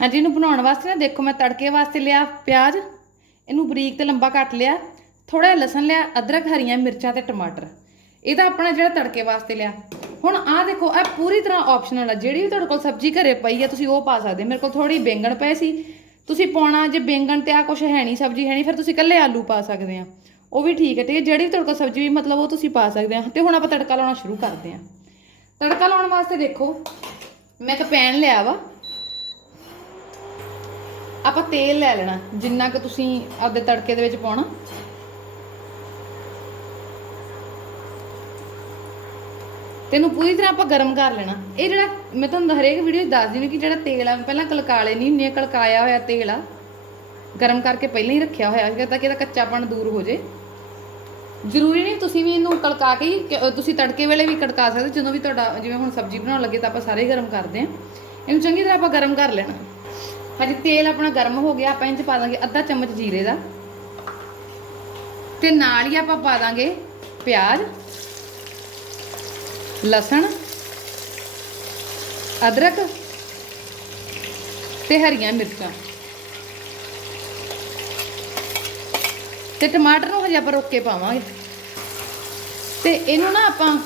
ਹਾਂਜੀ, ਇਹਨੂੰ ਬਣਾਉਣ ਵਾਸਤੇ ਨਾ ਦੇਖੋ, ਮੈਂ ਤੜਕੇ ਵਾਸਤੇ ਲਿਆ ਪਿਆਜ਼। ਇਹਨੂੰ ਬਰੀਕ ਤੇ ਲੰਬਾ ਕੱਟ ਲਿਆ। ਥੋੜਾ ਜਿਹਾ ਲਸਣ ਲਿਆ, ਅਦਰਕ, ਹਰੀਆਂ ਮਿਰਚਾਂ ਤੇ ਟਮਾਟਰ। ਇਹਦਾ ਆਪਣਾ ਜਿਹੜਾ ਤੜਕੇ ਵਾਸਤੇ ਲਿਆ। ਹੁਣ ਆਹ ਦੇਖੋ, ਇਹ ਪੂਰੀ ਤਰ੍ਹਾਂ ਆਪਸ਼ਨਲ ਆ। ਜਿਹੜੀ ਵੀ ਤੁਹਾਡੇ ਕੋਲ ਸਬਜ਼ੀ ਘਰੇ ਪਈ ਆ, ਤੁਸੀਂ ਉਹ ਪਾ ਸਕਦੇ ਮੇਰੇ ਕੋਲ ਥੋੜੀ ਬੈਂਗਣ ਪਏ ਸੀ। ਤੁਸੀਂ ਪਾਉਣਾ, ਜੇ ਬੈਂਗਣ ਤੇ ਆ ਕੁਝ ਹੈ ਨਹੀਂ, ਸਬਜ਼ੀ ਹੈ ਨਹੀਂ, ਫਿਰ ਤੁਸੀਂ ਇਕੱਲੇ ਆਲੂ ਪਾ ਸਕਦੇ ਆ। ਉਹ ਵੀ ਠੀਕ ਹੈ ਠੀਕ ਜਿਹੜੀ ਵੀ ਤੁਹਾਡੇ ਕੋਲ ਸਬਜ਼ੀ ਵੀ ਮਤਲਬ ਉਹ ਤੁਸੀਂ ਪਾ ਸਕਦੇ ਆ। ਤੇ ਹੁਣ ਆਪਾਂ ਤੜਕਾ ਲਾਉਣਾ ਸ਼ੁਰੂ ਕਰਦੇ ਆ। ਤੜਕਾ ਲਾਉਣ ਵਾਸਤੇ ਦੇਖੋ, ਮੈਂ ਇੱਕ ਪੈਨ ਲਿਆ ਵਾ। ਆਪਾਂ ਤੇਲ ਲੈ ਲੈਣਾ, ਜਿੰਨਾ ਕਿ ਤੁਸੀਂ ਆਪਦੇ ਤੜਕੇ ਦੇ ਵਿੱਚ ਪਾਉਣਾ। ਤੈਨੂੰ ਪੂਰੀ ਤਰ੍ਹਾਂ ਆਪਾਂ ਗਰਮ ਕਰ ਲੈਣਾ। ਇਹ ਜਿਹੜਾ ਮੈਂ ਤੁਹਾਨੂੰ ਹਰੇਕ ਵੀਡੀਓ 'ਚ ਦੱਸਦੀ ਹਾਂ ਕਿ ਜਿਹੜਾ ਤੇਲ ਆ, ਪਹਿਲਾਂ ਕਲਕਾਲੇ ਨਹੀਂ ਹੁੰਦੇ ਕਲਕਾਇਆ ਹੋਇਆ ਤੇਲ ਆ, ਗਰਮ ਕਰਕੇ ਪਹਿਲਾਂ ਹੀ ਰੱਖਿਆ ਹੋਇਆ ਹੈਗਾ ਤਾਂ ਕਿ ਇਹਦਾ ਕੱਚਾਪਣ ਦੂਰ ਹੋ ਜੇ। ਜ਼ਰੂਰੀ ਨਹੀਂ ਤੁਸੀਂ ਵੀ ਇਹਨੂੰ ਕਲਕਾ ਕੇ ਹੀ ਤੁਸੀਂ ਤੜਕੇ ਵੇਲੇ ਵੀ ਕੜਕਾ ਸਕਦੇ ਜਦੋਂ ਵੀ ਤੁਹਾਡਾ, ਜਿਵੇਂ ਹੁਣ ਸਬਜ਼ੀ ਬਣਾਉਣ ਲੱਗੇ ਤਾਂ ਆਪਾਂ ਸਾਰੇ ਹੀ ਗਰਮ ਕਰਦੇ ਹਾਂ। ਇਹਨੂੰ ਚੰਗੀ ਤਰ੍ਹਾਂ ਆਪਾਂ ਗਰਮ ਕਰ ਲੈਣਾ। ਹਜੇ ਤੇਲ ਆਪਣਾ ਗਰਮ ਹੋ ਗਿਆ, ਆਪਾਂ ਇਹ 'ਚ ਪਾ ਦਾਂਗੇ ਅੱਧਾ ਚਮਚ ਜੀਰੇ ਦਾ। ਤੇ ਨਾਲ ਹੀ ਆਪਾਂ ਪਾ ਦਾਂਗੇ ਪਿਆਜ਼, ਲਸਣ, ਅਦਰਕ ਤੇ ਹਰੀਆਂ ਮਿਰਚਾਂ। ਤੇ ਟਮਾਟਰ ਨੂੰ ਹਜੇ ਆਪਾਂ ਰੋਕ ਕੇ ਪਾਵਾਂਗੇ। ਤੇ ਇਹਨੂੰ ਨਾ ਆਪਾਂ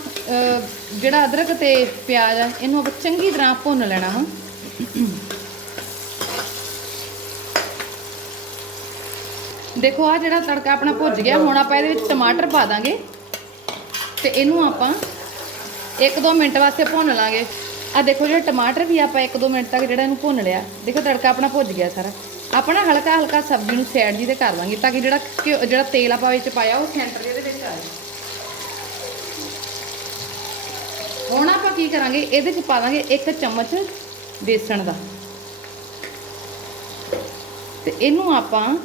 ਜਿਹੜਾ ਅਦਰਕ ਤੇ ਪਿਆਜ਼ ਆ, ਇਹਨੂੰ ਆਪਾਂ ਚੰਗੀ ਤਰ੍ਹਾਂ ਭੁੰਨ ਲੈਣਾ ਵਾ। ਦੇਖੋ ਆ ਜਿਹੜਾ ਤੜਕਾ ਆਪਣਾ ਭੁੱਜ ਗਿਆ, ਹੁਣ ਆਪਾਂ ਇਹਦੇ ਵਿੱਚ ਟਮਾਟਰ ਪਾ ਦਾਂਗੇ। ਤੇ ਇਹਨੂੰ ਆਪਾਂ 1-2 ਮਿੰਟ ਵਾਸਤੇ ਭੁੰਨ ਲਾਂਗੇ। ਆ ਦੇਖੋ ਜਿਹੜਾ ਟਮਾਟਰ ਵੀ ਆਪਾਂ 1-2 ਮਿੰਟ ਤੱਕ ਜਿਹੜਾ ਇਹਨੂੰ ਭੁੰਨ ਲਿਆ, ਦੇਖੋ ਤੜਕਾ ਆਪਣਾ ਭੁੱਜ ਗਿਆ ਸਾਰਾ। ਆਪਣਾ ਹਲਕਾ ਹਲਕਾ ਸਬਜ਼ੀ ਨੂੰ ਸਾਈਡ ਜੀ ਤੇ ਕਰ ਲਾਂਗੇ ਤਾਂ ਕਿ ਜਿਹੜਾ ਘਿਓ- ਜਿਹੜਾ ਤੇਲ ਆਪਾਂ ਵਿੱਚ ਪਾਇਆ ਉਹ ਸੈਂਟਰ ਦੇ ਵਿੱਚ ਆ ਜਾਵੇ। ਹੁਣ ਆਪਾਂ ਕੀ ਕਰਾਂਗੇ, ਇਹਦੇ ਚ ਪਾ ਦਾਂਗੇ ਇੱਕ ਚਮਚ ਬੇਸਣ ਦਾ। ਤੇ ਇਹਨੂੰ ਆਪਾਂ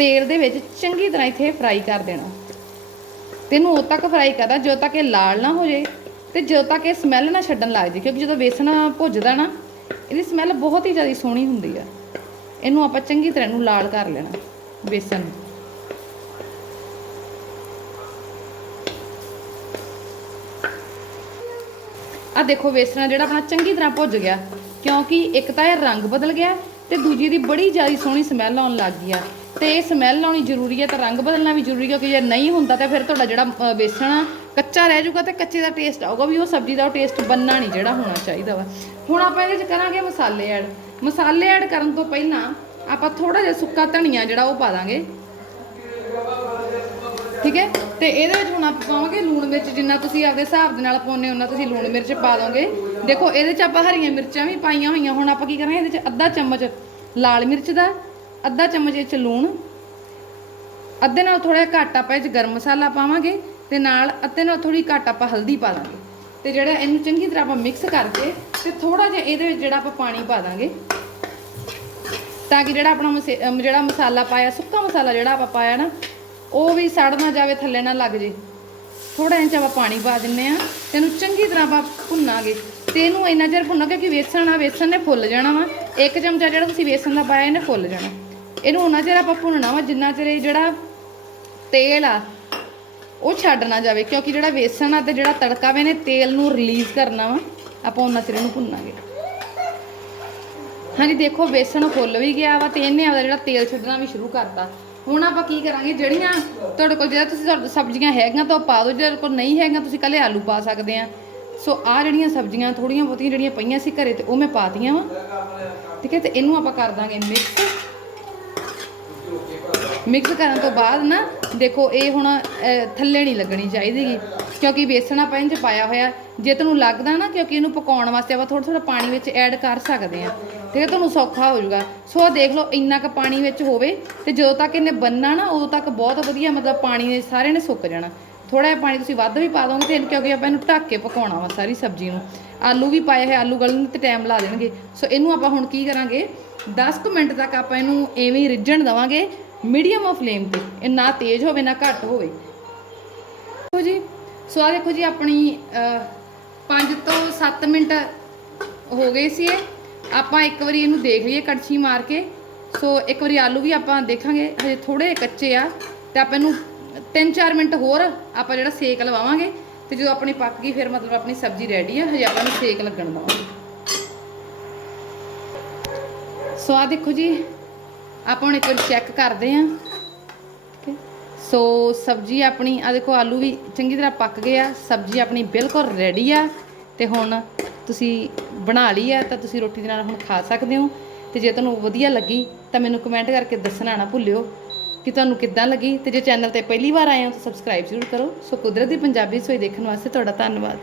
ਤੇਲ ਦੇ ਵਿੱਚ ਚੰਗੀ ਤਰ੍ਹਾਂ ਇੱਥੇ ਫਰਾਈ ਕਰ ਦੇਣਾ। ਤੇ ਇਹਨੂੰ ਉਦੋਂ ਤੱਕ ਫਰਾਈ ਕਰਦਾ ਜਦੋਂ ਤੱਕ ਇਹ ਲਾਲ ਨਾ ਹੋ ਜਾਏ ਤੇ ਜਦੋਂ ਤੱਕ ਇਹ ਸਮੈਲ ਨਾ ਛੱਡਣ ਲੱਗ ਜਾਏ, ਕਿਉਂਕਿ ਜਦੋਂ ਵੇਸਣ ਭੁੱਜਦਾ ਨਾ, ਇਹਦੀ ਸਮੈਲ ਬਹੁਤ ਹੀ ਜ਼ਿਆਦਾ ਸੋਹਣੀ ਹੁੰਦੀ ਆ। ਇਹਨੂੰ ਆਪਾਂ ਚੰਗੀ ਤਰ੍ਹਾਂ ਨੂੰ ਲਾਲ ਕਰ ਲੈਣਾ, ਵੇਸਣ ਨੂੰ। ਆ ਦੇਖੋ ਵੇਸਣਾ ਜਿਹੜਾ ਆਪਣਾ ਚੰਗੀ ਤਰ੍ਹਾਂ ਭੁੱਜ ਗਿਆ, ਕਿਉਂਕਿ ਇੱਕ ਤਾਂ ਇਹ ਰੰਗ ਬਦਲ ਗਿਆ ਤੇ ਦੂਜੀ ਦੀ ਬੜੀ ਜ਼ਿਆਦਾ ਸੋਹਣੀ ਸਮੈਲ ਆਉਣ ਲੱਗ ਗਈ ਆ। ਤੇ ਇਹ ਸਮੈਲ ਆਉਣੀ ਜ਼ਰੂਰੀ ਹੈ, ਤਾਂ ਰੰਗ ਬਦਲਣਾ ਵੀ ਜ਼ਰੂਰੀ ਹੈ, ਕਿਉਂਕਿ ਜੇ ਨਹੀਂ ਹੁੰਦਾ ਤਾਂ ਫਿਰ ਤੁਹਾਡਾ ਜਿਹੜਾ ਬੇਸਣ ਆ, ਕੱਚਾ ਰਹਿ ਜਾਊਗਾ ਤੇ ਕੱਚੇ ਦਾ ਟੇਸਟ ਆਊਗਾ ਵੀ ਉਹ ਸਬਜ਼ੀ ਦਾ ਉਹ ਟੇਸਟ ਬੰਨਾ ਨਹੀਂ ਜਿਹੜਾ ਹੋਣਾ ਚਾਹੀਦਾ ਵਾ। ਹੁਣ ਆਪਾਂ ਇਹਦੇ ਚ ਕਰਾਂਗੇ ਮਸਾਲੇ ਐਡ ਮਸਾਲੇ ਐਡ ਕਰਨ ਤੋਂ ਪਹਿਲਾਂ ਆਪਾਂ ਥੋੜਾ ਜਿਹਾ ਸੁੱਕਾ ਧਨੀਆ ਜਿਹੜਾ ਉਹ ਪਾ ਦਾਂਗੇ। ਠੀਕ ਹੈ? ਤੇ ਇਹਦੇ ਵਿੱਚ ਹੁਣ ਆਪਾਂ ਪਾਵਾਂਗੇ ਲੂਣ ਮਿਰਚ, ਜਿੰਨਾ ਤੁਸੀਂ ਆਪਦੇ ਹਿਸਾਬ ਦੇ ਨਾਲ ਪਾਉਨੇ ਉਹਨਾਂ ਤੁਸੀਂ ਲੂਣ ਮਿਰਚ ਪਾ ਦੋਗੇ। ਦੇਖੋ, ਇਹਦੇ 'ਚ ਆਪਾਂ ਹਰੀਆਂ ਮਿਰਚਾਂ ਵੀ ਪਾਈਆਂ ਹੋਈਆਂ, ਹੁਣ ਆਪਾਂ ਕੀ ਕਰਾਂਗੇ, ਇਹਦੇ 'ਚ ਅੱਧਾ ਚਮਚ ਲਾਲ ਮਿਰਚ ਦਾ ਅੱਧਾ ਚਮਚ ਇਹ 'ਚ ਲੂਣ, ਅੱਧੇ ਨਾਲ ਥੋੜਾ ਜਿਹਾ ਘੱਟ ਆਪਾਂ ਇਹ 'ਚ ਗਰਮ ਮਸਾਲਾ ਪਾਵਾਂਗੇ ਤੇ ਨਾਲ ਅੱਧੇ ਨਾਲ ਥੋੜੀ ਘੱਟ ਆਪਾਂ ਹਲਦੀ ਪਾ ਦਾਂਗੇ। ਤੇ ਜਿਹੜਾ ਇਹਨੂੰ ਚੰਗੀ ਤਰ੍ਹਾਂ ਆਪਾਂ ਮਿਕਸ ਕਰਕੇ ਤੇ ਥੋੜਾ ਜਿਹਾ ਇਹਦੇ ਵਿੱਚ ਜਿਹੜਾ ਆਪਾਂ ਪਾਣੀ ਪਾ ਦਾਂਗੇ। ਤਾਂ ਕਿ ਜਿਹੜਾ ਆਪਣਾ ਮਸੇ- ਜਿਹੜਾ ਮਸਾਲਾ ਪਾਇਆ, ਸੁੱਕਾ ਮਸਾਲਾ ਜਿਹੜਾ ਆਪਾਂ ਪਾਇਆ ਨਾ, ਉਹ ਵੀ ਸੜ ਨਾ ਜਾਵੇ, ਥੱਲੇ ਨਾ ਲੱਗ ਜੇ। ਥੋੜਾ ਇੰਚ ਆਪਾਂ ਪਾਣੀ ਪਾ ਦਿੰਨੇ ਆ ਤੇ ਇਹਨੂੰ ਚੰਗੀ ਤਰ੍ਹਾਂ ਆਪਾਂ ਭੁੰਨਾਂਗੇ। ਤੇ ਇਹਨੂੰ ਇੰਨਾ ਚਿਰ ਭੁੰਨਾਂਗੇ ਕਿ ਵੇਸਣ ਆ, ਵੇਸਣ ਨੇ ਫੁੱਲ ਜਾਣਾ ਵਾ। ਇੱਕ ਚਮਚਾ ਜਿਹੜਾ ਤੁਸੀਂ ਵੇਸਣ ਦਾ ਪਾਇਆ, ਇਹਨੇ ਫੁੱਲ ਜਾਣਾ। ਇਹਨੂੰ ਉਹਨਾਂ ਚਿਰ ਆਪਾਂ ਭੁੰਨਣਾ ਵਾ, ਜਿੰਨਾ ਚਿਰ ਇਹ ਜਿਹੜਾ ਤੇਲ ਆ, ਉਹ ਛੱਡ ਨਾ ਜਾਵੇ, ਕਿਉਂਕਿ ਜਿਹੜਾ ਵੇਸਣ ਆ ਤੇ ਜਿਹੜਾ ਤੜਕਾ ਵੇ ਨੇ ਤੇਲ ਨੂੰ ਰਿਲੀਜ਼ ਕਰਨਾ ਵਾ, ਆਪਾਂ ਉਹਨਾਂ ਚਿਰ ਇਹਨੂੰ ਭੁੰਨਾਂਗੇ। ਹਾਂਜੀ, ਦੇਖੋ, ਵੇਸਣ ਫੁੱਲ ਵੀ ਗਿਆ ਵਾ ਤੇ ਇਹਨੇ ਆਪਦਾ ਜਿਹੜਾ ਤੇਲ ਛੱਡਣਾ ਵੀ ਸ਼ੁਰੂ ਕਰਤਾ। ਹੁਣ ਆਪਾਂ ਕੀ ਕਰਾਂਗੇ, ਜਿਹੜੀਆਂ ਤੁਹਾਡੇ ਕੋਲ ਜਿਹੜਾ ਤੁਸੀਂ ਸਬਜ਼ੀਆਂ ਹੈਗੀਆਂ ਤਾਂ ਉਹ ਪਾ ਦਿਓ ਜੇ ਕੋਲ ਨਹੀਂ ਹੈਗੀਆਂ, ਤੁਸੀਂ ਕੱਲੇ ਆਲੂ ਪਾ ਸਕਦੇ ਆ। ਸੋ ਆ ਜਿਹੜੀਆਂ ਸਬਜ਼ੀਆਂ ਥੋੜੀਆਂ ਬਹੁਤੀਆਂ ਜਿਹੜੀਆਂ ਪਈਆਂ ਸੀ ਘਰੇ ਤੇ ਉਹ ਮੈਂ ਪਾਤੀਆਂ ਵਾ। ਠੀਕ ਹੈ, ਤੇ ਇਹਨੂੰ ਆਪਾਂ ਕਰ ਦਾਂਗੇ ਮਿਕਸ ਮਿਕਸ ਕਰਨ ਤੋਂ ਬਾਅਦ ਨਾ, ਦੇਖੋ, ਇਹ ਹੁਣ ਥੱਲੇ ਨਹੀਂ ਲੱਗਣੀ ਚਾਹੀਦੀਗੀ ਕਿਉਂਕਿ ਬੇਸਣ ਆਪਾਂ ਇਹਦੇ 'ਚ ਪਾਇਆ ਹੋਇਆ, ਜੇ ਤੁਹਾਨੂੰ ਲੱਗਦਾ ਨਾ ਕਿਉਂਕਿ ਇਹਨੂੰ ਪਕਾਉਣ ਵਾਸਤੇ ਆਪਾਂ ਥੋੜਾ ਥੋੜਾ ਪਾਣੀ ਵਿੱਚ ਐਡ ਕਰ ਸਕਦੇ ਆ ਠੀਕ ਤੁਹਾਨੂੰ ਸੌਖਾ ਹੋ ਜਾਊਗਾ। ਸੋ ਆਹ ਦੇਖ ਲਓ, ਇੰਨਾ ਕੁ ਪਾਣੀ ਵਿੱਚ ਹੋਵੇ, ਤੇ ਜਦੋਂ ਤੱਕ ਇਹਨੇ ਬੰਨਣਾ ਨਾ, ਉਦੋਂ ਤੱਕ ਬਹੁਤ ਵਧੀਆ ਮਤਲਬ ਪਾਣੀ ਨੇ ਸਾਰੇ ਨੇ ਸੁੱਕ ਜਾਣਾ। ਥੋੜਾ ਜਿਹਾ ਪਾਣੀ ਤੁਸੀਂ ਵੱਧ ਵੀ ਪਾ ਦੋਗੇ ਤੇ ਕਿਉਂਕਿ ਆਪਾਂ ਇਹਨੂੰ ਢੱਕ ਕੇ ਪਕਾਉਣਾ ਵਾ ਸਾਰੀ ਸਬਜ਼ੀ ਨੂੰ। ਆਲੂ ਵੀ ਪਾਏ ਹੋਏ, ਆਲੂ ਗਲਣ ਤੇ ਟਾਈਮ ਲਾ ਦੇਣਗੇ। ਸੋ ਇਹਨੂੰ ਆਪਾਂ ਹੁਣ ਕੀ ਕਰਾਂਗੇ 10 ਕੁ ਮਿੰਟ ਤੱਕ ਆਪਾਂ ਇਹਨੂੰ ਐਵੇਂ ਹੀ ਰਿੱਝਣ ਦਵਾਂਗੇ ਮੀਡੀਅਮ ਆਫ ਫਲੇਮ ਤੇ, ਇਹ ਨਾ ਤੇਜ਼ ਹੋਵੇ, ਨਾ ਘੱਟ ਹੋਵੇ। ਦੇਖੋ ਜੀ, ਸੋ ਆ ਦੇਖੋ ਜੀ ਆਪਣੀ 5 ਤੋਂ 7 ਮਿੰਟ ਹੋ ਗਏ ਸੀ ਇਹ। ਆਪਾਂ ਇੱਕ ਵਾਰੀ ਇਹਨੂੰ ਦੇਖ ਲਈਏ ਕੜਛੀ ਮਾਰ ਕੇ। ਸੋ ਇੱਕ ਵਾਰੀ ਆਲੂ ਵੀ ਆਪਾਂ ਦੇਖਾਂਗੇ, ਹਜੇ ਥੋੜੇ ਕੱਚੇ ਆ। ਤੇ ਆਪਾਂ ਇਹਨੂੰ 3-4 ਮਿੰਟ ਹੋਰ ਆਪਾਂ ਜਿਹੜਾ ਸੇਕ ਲਵਾਵਾਂਗੇ। ਤੇ ਜਦੋਂ ਆਪਣੀ ਪੱਕ ਗਈ, ਫਿਰ ਮਤਲਬ ਆਪਣੀ ਸਬਜ਼ੀ ਰੈਡੀ ਆ। ਹਜੇ ਆਪਾਂ ਨੂੰ ਸੇਕ ਲੱਗਣ ਦਵਾਂਗੇ। ਸੋ ਆ ਦੇਖੋ ਜੀ ਆਪਾਂ ਹੁਣ ਇੱਕ ਵਾਰ ਚੈੱਕ ਕਰਦੇ ਆਂ ਠੀਕ ਹੈ। ਸੋ ਸਬਜ਼ੀ ਆਪਣੀ ਆ ਦੇਖੋ ਆਲੂ ਵੀ ਚੰਗੀ ਤਰ੍ਹਾਂ ਪੱਕ ਗਏ ਆ। ਸਬਜ਼ੀ ਆਪਣੀ ਬਿਲਕੁਲ ਰੈਡੀ ਆ ਤੇ ਹੁਣ ਤੁਸੀਂ ਬਣਾ ਲਈ ਆ ਤਾਂ ਤੁਸੀਂ ਰੋਟੀ ਦੇ ਨਾਲ ਹੁਣ ਖਾ ਸਕਦੇ ਹੋ। ਤੇ ਜੇ ਤੁਹਾਨੂੰ ਵਧੀਆ ਲੱਗੀ ਤਾਂ ਮੈਨੂੰ ਕਮੈਂਟ ਕਰਕੇ ਦੱਸਣਾ ਨਾ ਭੁੱਲਿਓ ਕਿ ਤੁਹਾਨੂੰ ਕਿੱਦਾਂ ਲੱਗੀ। ਤੇ ਜੇ ਚੈਨਲ ਤੇ ਪਹਿਲੀ ਵਾਰ ਆਏ ਹੋ ਤਾਂ ਸਬਸਕ੍ਰਾਈਬ ਜ਼ਰੂਰ ਕਰੋ। ਸੋ ਕੁਦਰਤ ਦੀ ਪੰਜਾਬੀ ਸੋਈ ਦੇਖਣ ਵਾਸਤੇ ਤੁਹਾਡਾ ਧੰਨਵਾਦ।